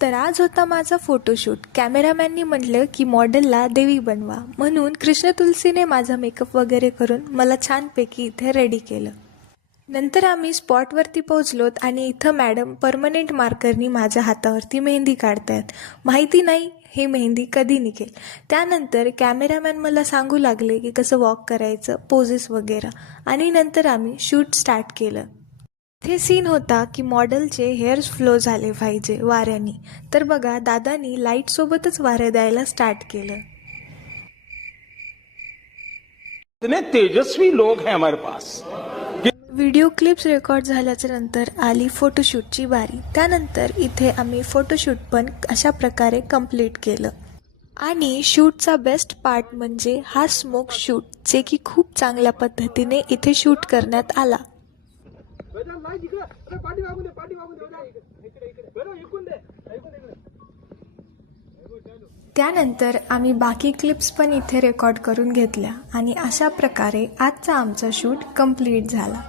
तर आज होता माझा फोटोशूट. कॅमेरामॅननी म्हटलं की मॉडेलला देवी बनवा, म्हणून कृष्ण तुलसीने माझा मेकअप वगैरे करून मला छानपैकी इथे रेडी केलं. नंतर आम्ही स्पॉटवरती पोहोचलोत आणि इथं मॅडम परमनेंट मार्करनी माझ्या हातावरती मेहंदी काढतायत. माहिती नाही हे मेहंदी कधी निघेल. त्यानंतर कॅमेरामॅन मला सांगू लागले की कसं वॉक करायचं, पोजेस वगैरे, आणि नंतर आम्ही शूट स्टार्ट केलं. इथे सीन होता की मॉडेलचे हेअर्स फ्लो झाले पाहिजे वाऱ्याने. तर बघा, दादानी लाईटसोबतच वारं द्यायला स्टार्ट केलं. इतने तेजस्वी लोग हैं हमारे पास. व्हिडिओ क्लिप्स रेकॉर्ड झाल्याच्या नंतर आली फोटोशूटची बारी. त्यानंतर इथे आम्ही फोटोशूट पण अशा प्रकारे कंप्लीट केलं. आणि शूटचा बेस्ट पार्ट म्हणजे हा स्मोक शूट, जे की खूप चांगल्या पद्धतीने इथे शूट करण्यात आला. त्यानंतर आम्ही बाकी क्लिप्स पण इथे रेकॉर्ड करून घेतल्या आणि अशा प्रकारे आजचा आमचा शूट कंप्लीट झाला.